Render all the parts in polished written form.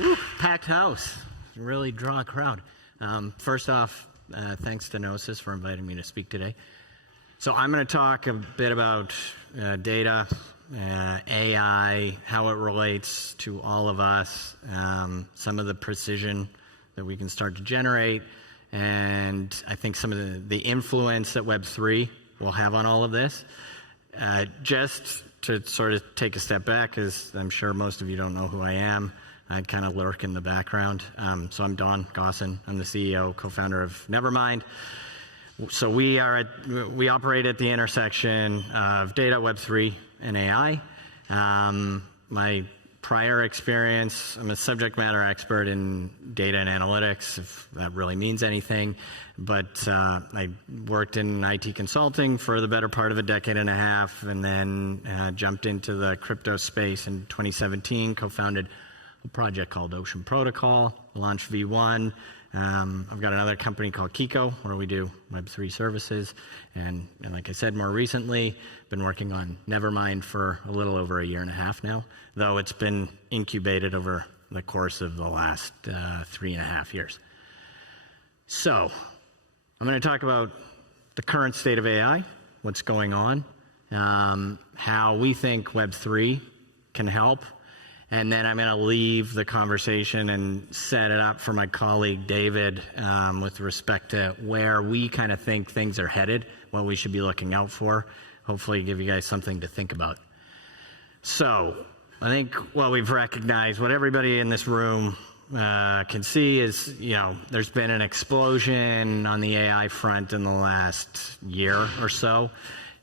Woo, packed house. Really draw a crowd. First off, thanks to Gnosis for inviting me to speak today. So I'm going to talk a bit about data, AI, how it relates to all of us, some of the precision that we can start to generate, and I think some of the influence that Web3 will have on all of this. Just to sort of take a step back, because I'm sure most of you don't know who I am. I kind of lurk in the background. So I'm Gossen. I'm the CEO, co-founder of Nevermind. So we operate at the intersection of data, Web3, and AI. My prior experience, I'm a subject matter expert in data and analytics, if that really means anything. But I worked in IT consulting for the better part of a decade and a half, and then jumped into the crypto space in 2017, co-founded a project called Ocean Protocol, launched V1. I've got another company called Kiko, where we do Web3 services. And like I said, more recently, been working on Nevermind for a little over a year and a half now, though it's been incubated over the course of the last 3.5 years. So I'm going to talk about the current state of AI, what's going on, how we think Web3 can help. And then I'm going to leave the conversation and set it up for my colleague David with respect to where we kind of think things are headed, what we should be looking out for, hopefully give you guys something to think about. So I think what we've recognized, what everybody in this room can see is, there's been an explosion on the AI front in the last year or so.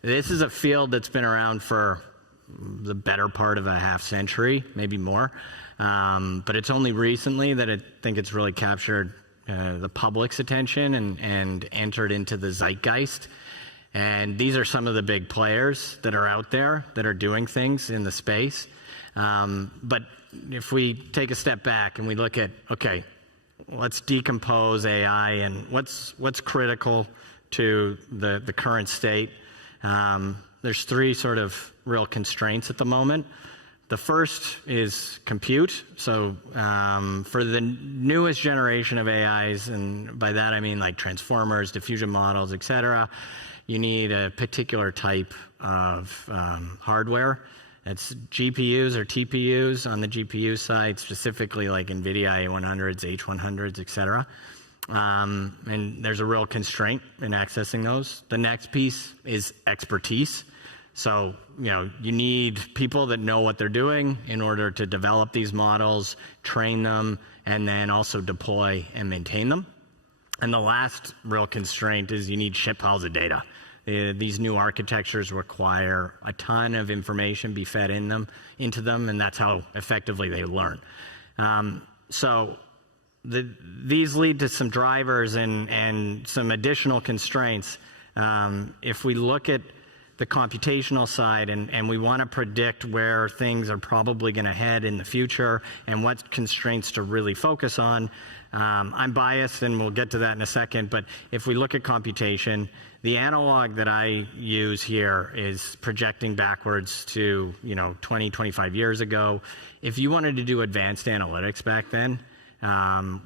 This is a field that's been around for the better part of a half century, maybe more. But it's only recently that I think it's really captured the public's attention and entered into the zeitgeist. And these are some of the big players that are out there that are doing things in the space. But if we take a step back and we look at, okay, let's decompose AI and what's critical to the current state. There's three sort of real constraints at the moment. The first is compute. So for the newest generation of AIs, and by that I mean like transformers, diffusion models, et cetera, you need a particular type of hardware. It's GPUs or TPUs on the GPU side, specifically like NVIDIA A100s, H100s, et cetera. And there's a real constraint in accessing those. The next piece is expertise. So, you need people that know what they're doing in order to develop these models, train them, and then also deploy and maintain them. And the last real constraint is you need shit piles of data. These new architectures require a ton of information be fed into them, and that's how effectively they learn. These lead to some drivers and some additional constraints. If we look at the computational side and we want to predict where things are probably going to head in the future and what constraints to really focus on, I'm biased and we'll get to that in a second, but if we look at computation, the analog that I use here is projecting backwards to 20, 25 years ago. If you wanted to do advanced analytics back then,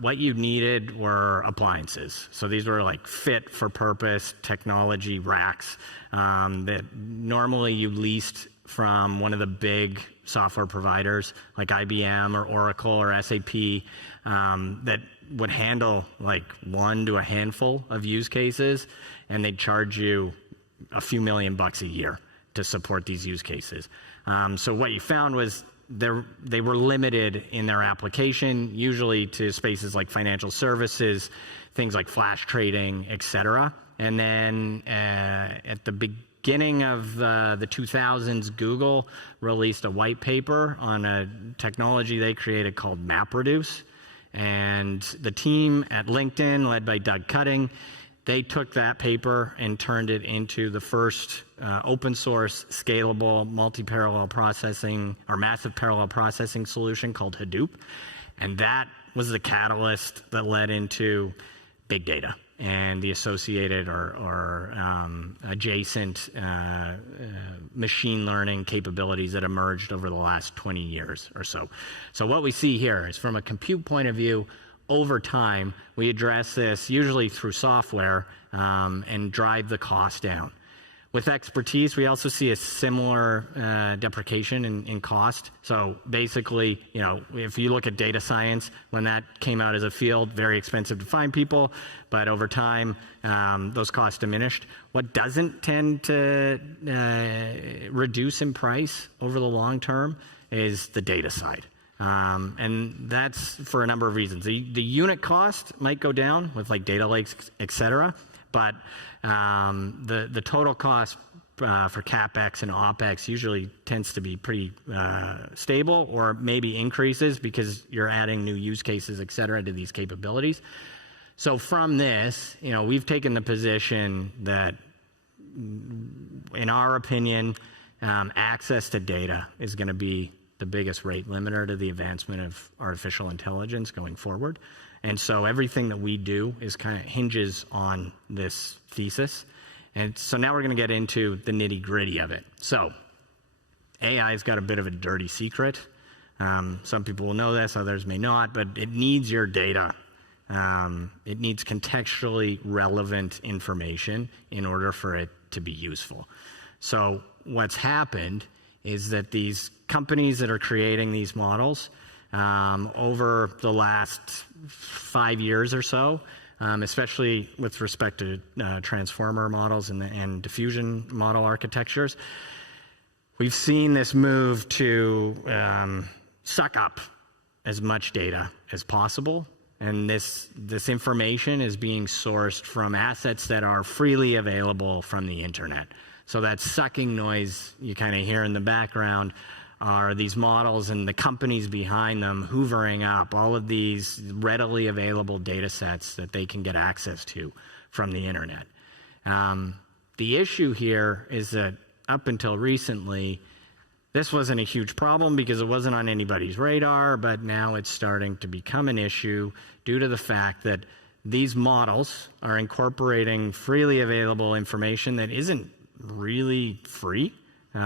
what you needed were appliances. So these were like fit for purpose technology racks that normally you leased from one of the big software providers like IBM or Oracle or SAP that would handle like one to a handful of use cases, and they'd charge you a few $1,000,000 a year to support these use cases. So what you found was they were limited in their application, usually to spaces like financial services, things like flash trading, et cetera. And then at the beginning of the 2000s, Google released a white paper on a technology they created called MapReduce. And the team at LinkedIn, led by Doug Cutting, they took that paper and turned it into the first open source, scalable, multi-parallel processing or massive parallel processing solution called Hadoop. And that was the catalyst that led into big data and the associated or adjacent machine learning capabilities that emerged over the last 20 years or so. So what we see here is, from a compute point of view, over time, we address this usually through software and drive the cost down. With expertise, we also see a similar deprecation in cost. So basically, if you look at data science, when that came out as a field, very expensive to find people, but over time, those costs diminished. What doesn't tend to reduce in price over the long term is the data side. And that's for a number of reasons. The unit cost might go down with like data lakes, et cetera, but the total cost for CapEx and OpEx usually tends to be pretty stable, or maybe increases because you're adding new use cases, et cetera, to these capabilities. So from this, we've taken the position that, in our opinion, access to data is going to be the biggest rate limiter to the advancement of artificial intelligence going forward. And so everything that we do is kind of hinges on this thesis. And so now we're going to get into the nitty-gritty of it. So AI's got a bit of a dirty secret. Some people will know this, others may not, but it needs your data. It needs contextually relevant information in order for it to be useful. So what's happened is that these companies that are creating these models over the last 5 years or so, especially with respect to transformer models and diffusion model architectures, we've seen this move to suck up as much data as possible. And this information is being sourced from assets that are freely available from the internet. So that sucking noise you kind of hear in the background are these models and the companies behind them hoovering up all of these readily available data sets that they can get access to from the internet. The issue here is that up until recently, this wasn't a huge problem because it wasn't on anybody's radar, but now it's starting to become an issue due to the fact that these models are incorporating freely available information that isn't really free. There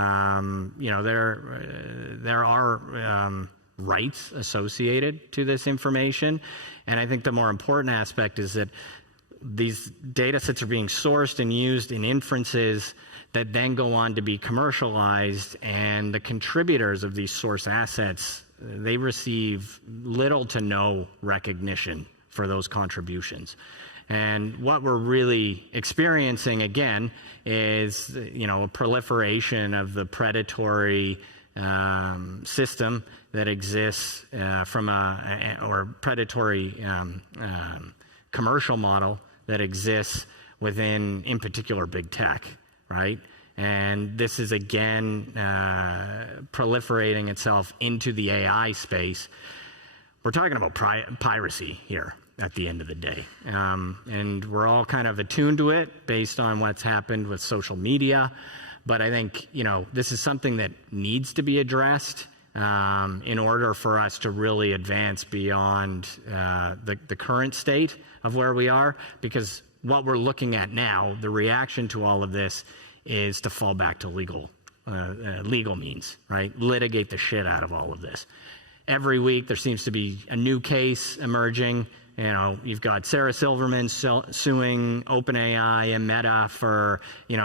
are rights associated to this information, and I think the more important aspect is that these data sets are being sourced and used in inferences that then go on to be commercialized, and the contributors of these source assets, they receive little to no recognition for those contributions. And what we're really experiencing, again, is a proliferation of the predatory system that exists or predatory commercial model that exists within, in particular, big tech, right? And this is, again, proliferating itself into the AI space. We're talking about piracy here at the end of the day. And we're all kind of attuned to it based on what's happened with social media. But I think, this is something that needs to be addressed in order for us to really advance beyond the current state of where we are. Because what we're looking at now, the reaction to all of this, is to fall back to legal means, right? Litigate the shit out of all of this. Every week there seems to be a new case emerging. You've got Sarah Silverman suing OpenAI and Meta for,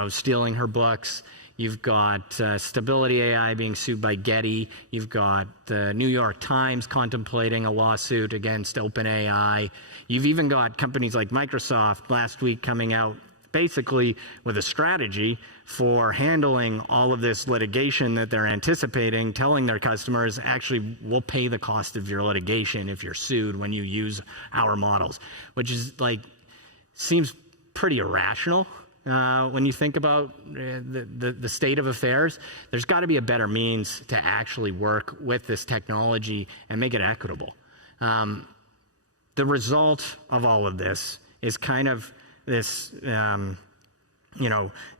stealing her books. You've got Stability AI being sued by Getty. You've got the New York Times contemplating a lawsuit against OpenAI. You've even got companies like Microsoft last week coming out basically with a strategy for handling all of this litigation that they're anticipating, telling their customers, actually, we'll pay the cost of your litigation if you're sued when you use our models, which is seems pretty irrational when you think about the state of affairs. There's got to be a better means to actually work with this technology and make it equitable. The result of all of this is kind of this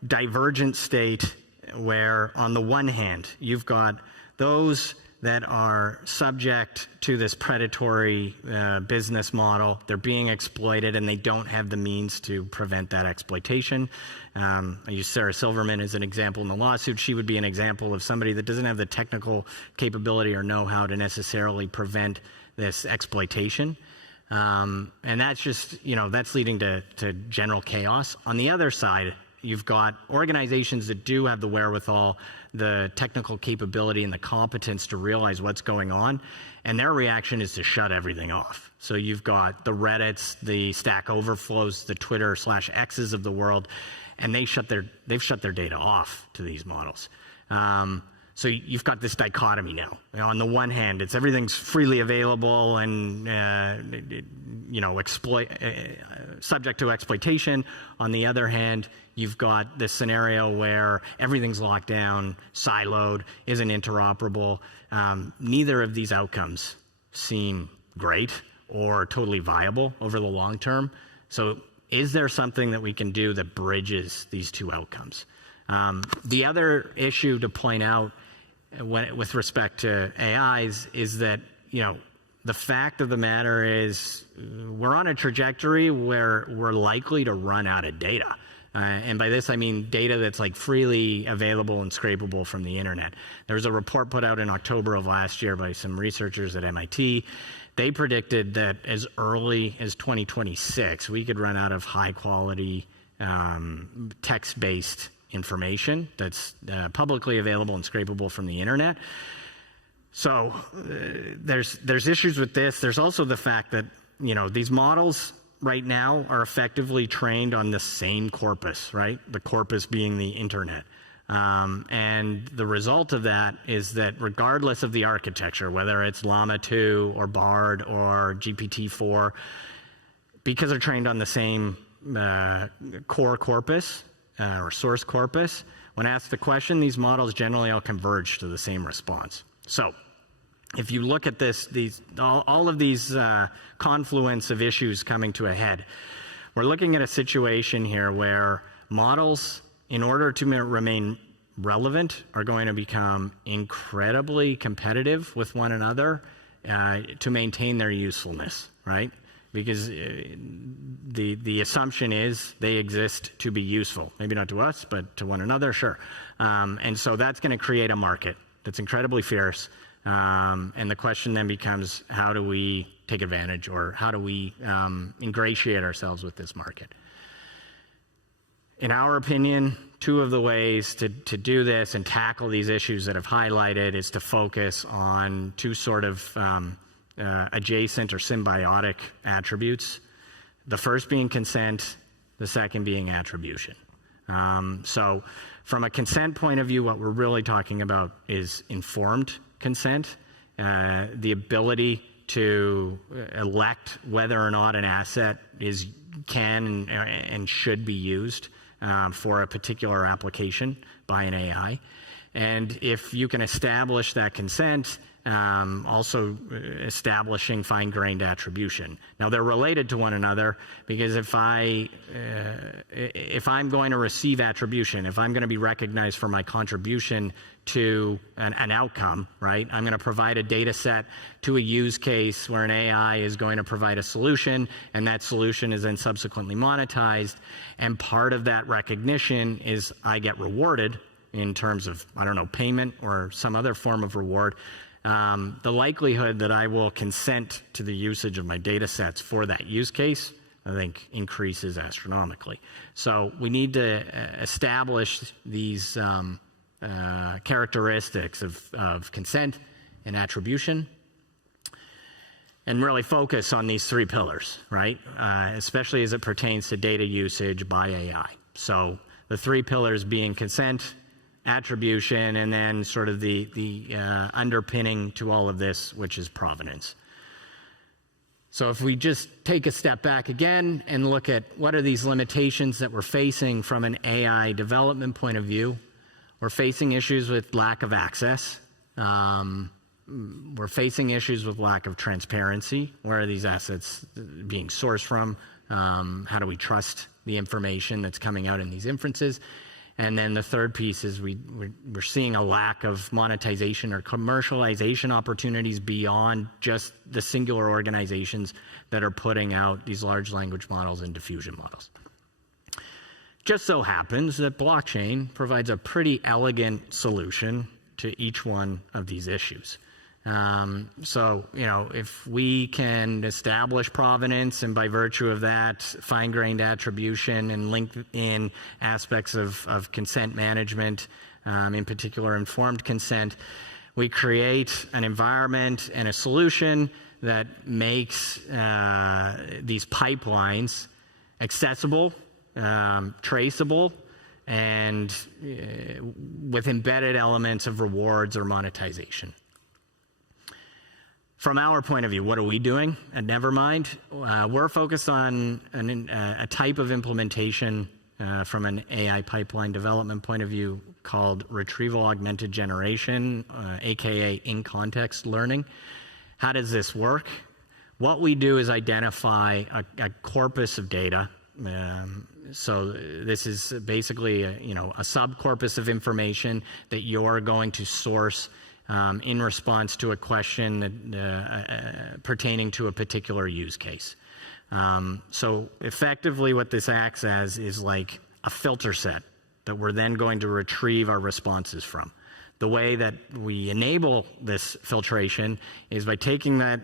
divergent state where, on the one hand, you've got those that are subject to this predatory business model. They're being exploited, and they don't have the means to prevent that exploitation. I use Sarah Silverman as an example in the lawsuit. She would be an example of somebody that doesn't have the technical capability or know-how to necessarily prevent this exploitation. And that's just, that's leading to general chaos. On the other side, you've got organizations that do have the wherewithal, the technical capability, and the competence to realize what's going on, and their reaction is to shut everything off. So you've got the Reddits, the Stack Overflows, the Twitter/X's of the world, and they've shut their data off to these models. So you've got this dichotomy now. On the one hand, everything's freely available and subject to exploitation. On the other hand, you've got this scenario where everything's locked down, siloed, isn't interoperable. Neither of these outcomes seem great or totally viable over the long term. So is there something that we can do that bridges these two outcomes? The other issue to point out with respect to AIs is that, the fact of the matter is we're on a trajectory where we're likely to run out of data. And by this, I mean data that's like freely available and scrapable from the internet. There was a report put out in October of last year by some researchers at MIT. They predicted that as early as 2026, we could run out of high quality text-based information that's publicly available and scrapable from the internet. So there's issues with this. There's also the fact that these models right now are effectively trained on the same corpus, right? The corpus being the internet. And the result of that is that regardless of the architecture, whether it's Llama 2 or Bard or GPT-4, because they're trained on the same core corpus, or source corpus, when asked the question, these models generally all converge to the same response. So if you look at this, all of these confluence of issues coming to a head, we're looking at a situation here where models, in order to remain relevant, are going to become incredibly competitive with one another to maintain their usefulness, right? Because the assumption is they exist to be useful. Maybe not to us, but to one another, sure. And so that's going to create a market that's incredibly fierce. And the question then becomes, how do we take advantage, or how do we ingratiate ourselves with this market? In our opinion, two of the ways to do this and tackle these issues that I've highlighted is to focus on two sort of adjacent or symbiotic attributes. The first being consent, the second being attribution. So from a consent point of view, what we're really talking about is informed consent, the ability to elect whether or not an asset can and should be used for a particular application by an AI. And if you can establish that consent, also establishing fine-grained attribution. Now they're related to one another, because if I'm going to receive attribution, if I'm going to be recognized for my contribution to an outcome, right? I'm going to provide a data set to a use case where an AI is going to provide a solution, and that solution is then subsequently monetized. And part of that recognition is I get rewarded in terms of, payment or some other form of reward. The likelihood that I will consent to the usage of my data sets for that use case, I think, increases astronomically. So we need to establish these characteristics of consent and attribution, and really focus on these three pillars, right? Especially as it pertains to data usage by AI. So the three pillars being consent, attribution, and then sort of the underpinning to all of this, which is provenance. So if we just take a step back again and look at what are these limitations that we're facing from an AI development point of view, we're facing issues with lack of access. We're facing issues with lack of transparency. Where are these assets being sourced from? How do we trust the information that's coming out in these inferences? And then the third piece is we're seeing a lack of monetization or commercialization opportunities beyond just the singular organizations that are putting out these large language models and diffusion models. Just so happens that blockchain provides a pretty elegant solution to each one of these issues. So, if we can establish provenance and by virtue of that, fine-grained attribution and link in aspects of consent management, in particular informed consent, we create an environment and a solution that makes these pipelines accessible, traceable, and with embedded elements of rewards or monetization. From our point of view, what are we doing at Nevermind? We're focused on a type of implementation from an AI pipeline development point of view called retrieval augmented generation, aka in-context learning. How does this work? What we do is identify a corpus of data. So this is basically a subcorpus of information that you're going to source in response to a question that, pertaining to a particular use case. So effectively what this acts as is like a filter set that we're then going to retrieve our responses from. The way that we enable this filtration is by taking that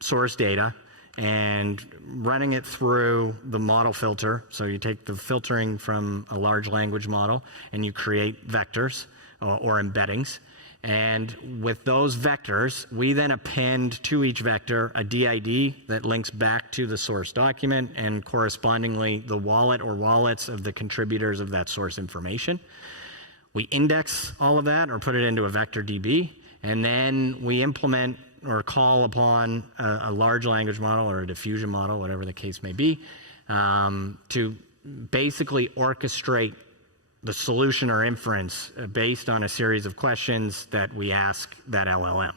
source data and running it through the model filter. So you take the filtering from a large language model and you create vectors or embeddings. And with those vectors, we then append to each vector a DID that links back to the source document and correspondingly the wallet or wallets of the contributors of that source information. We index all of that or put it into a vector DB, and then we implement or call upon a large language model or a diffusion model, whatever the case may be, to basically orchestrate the solution or inference based on a series of questions that we ask that LLM.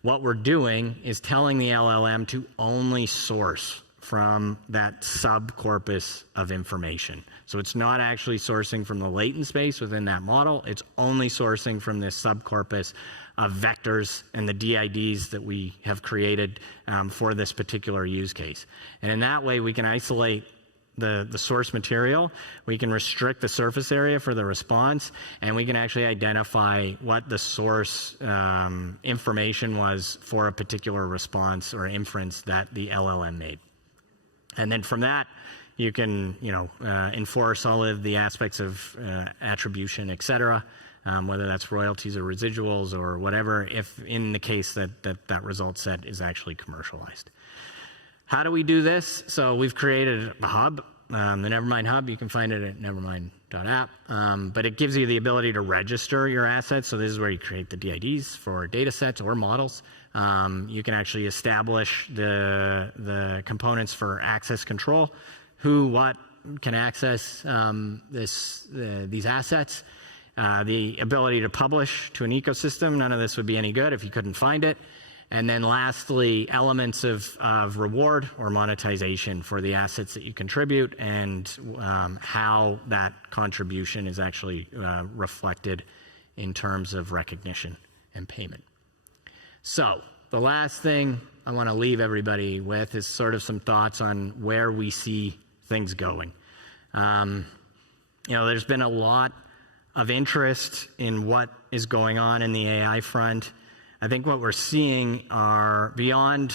What we're doing is telling the LLM to only source from that subcorpus of information. So it's not actually sourcing from the latent space within that model. It's only sourcing from this subcorpus of vectors and the DIDs that we have created for this particular use case. And in that way, we can isolate the source material, we can restrict the surface area for the response, and we can actually identify what the source information was for a particular response or inference that the LLM made. And then from that, you can enforce all of the aspects of attribution, et cetera, whether that's royalties or residuals or whatever, if in the case that result set is actually commercialized. How do we do this? So we've created a hub, the Nevermind hub. You can find it at nevermind.app. But it gives you the ability to register your assets. So this is where you create the DIDs for data sets or models. You can actually establish the components for access control, who, what can access these assets, the ability to publish to an ecosystem. None of this would be any good if you couldn't find it. And then lastly, elements of reward or monetization for the assets that you contribute and how that contribution is actually reflected in terms of recognition and payment. So the last thing I want to leave everybody with is sort of some thoughts on where we see things going. There's been a lot of interest in what is going on in the AI front. I think what we're seeing are, beyond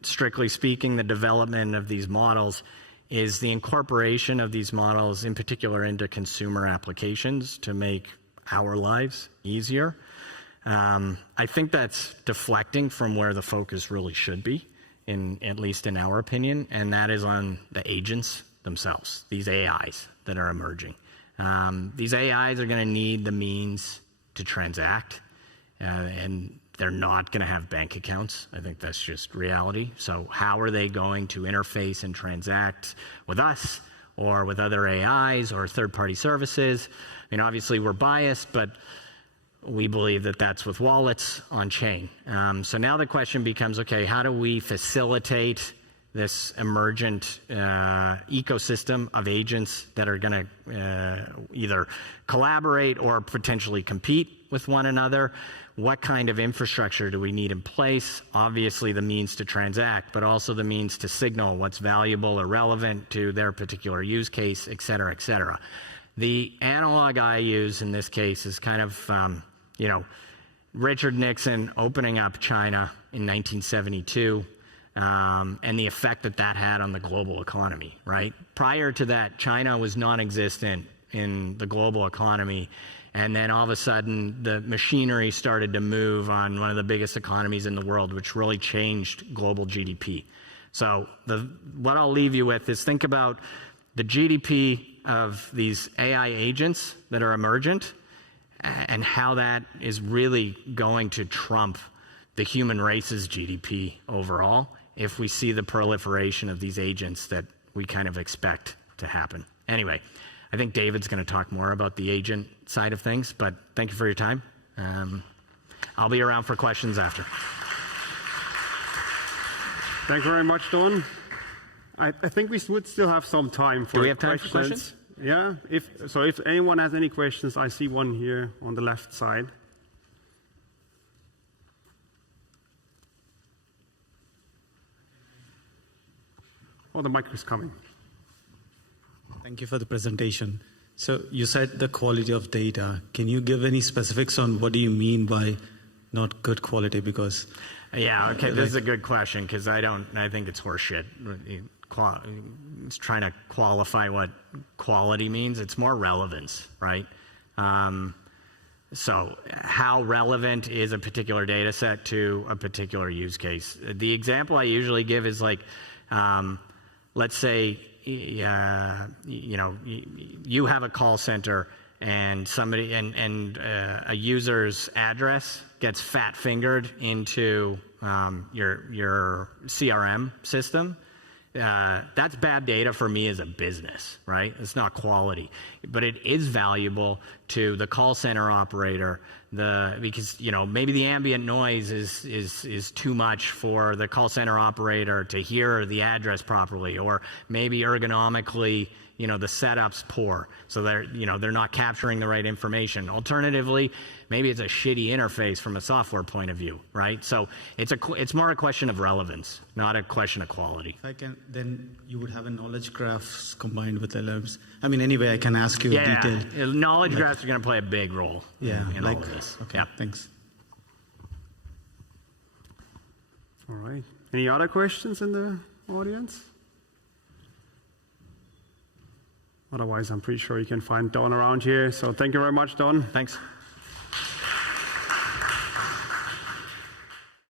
strictly speaking, the development of these models, is the incorporation of these models, in particular, into consumer applications to make our lives easier. I think that's deflecting from where the focus really should be, at least in our opinion, and that is on the agents themselves, these AIs that are emerging. These AIs are going to need the means to transact. And they're not going to have bank accounts. I think that's just reality. So how are they going to interface and transact with us or with other AIs or third-party services? I mean, obviously we're biased, but we believe that that's with wallets on chain. So now the question becomes, okay, how do we facilitate this emergent ecosystem of agents that are going to either collaborate or potentially compete with one another. What kind of infrastructure do we need in place? Obviously the means to transact, but also the means to signal what's valuable or relevant to their particular use case, et cetera, et cetera. The analog I use in this case is kind of, you know, Richard Nixon opening up China in 1972 and the effect that that had on the global economy, right? Prior to that, China was non-existent in the global economy. And then all of a sudden, the machinery started to move on one of the biggest economies in the world, which really changed global GDP. So what I'll leave you with is think about the GDP of these AI agents that are emergent and how that is really going to trump the human race's GDP overall if we see the proliferation of these agents that we kind of expect to happen. Anyway, I think David's going to talk more about the agent side of things, but thank you for your time. I'll be around for questions after. Thank you very much, Don. I think we would still have some time for questions. Do we have time for questions? Yeah. If anyone has any questions, I see one here on the left side. Oh, the mic is coming. Thank you for the presentation. So you said the quality of data. Can you give any specifics on what do you mean by not good quality? Because yeah, okay, this is a good question because I think it's horseshit. It's trying to qualify what quality means. It's more relevance, right? So how relevant is a particular data set to a particular use case? The example I usually give is like, let's say, you know, you have a call center and somebody and a user's address gets fat fingered into your CRM system. That's bad data for me as a business, right? It's not quality, but it is valuable to the call center operator. Because you know maybe the ambient noise is too much for the call center operator to hear the address properly, or maybe ergonomically, you know, the setup's poor, so they're not capturing the right information. Alternatively, maybe it's a shitty interface from a software point of view, right? So it's more a question of relevance, not a question of quality. If I can, then you would have a knowledge graphs combined with LLMs. I mean, anyway, I can ask you detailed. Yeah, knowledge graphs are going to play a big role. In like all of this. Okay, yeah. Thanks. All right. Any other questions in the audience? Otherwise, I'm pretty sure you can find Don around here. So thank you very much, Don. Thanks.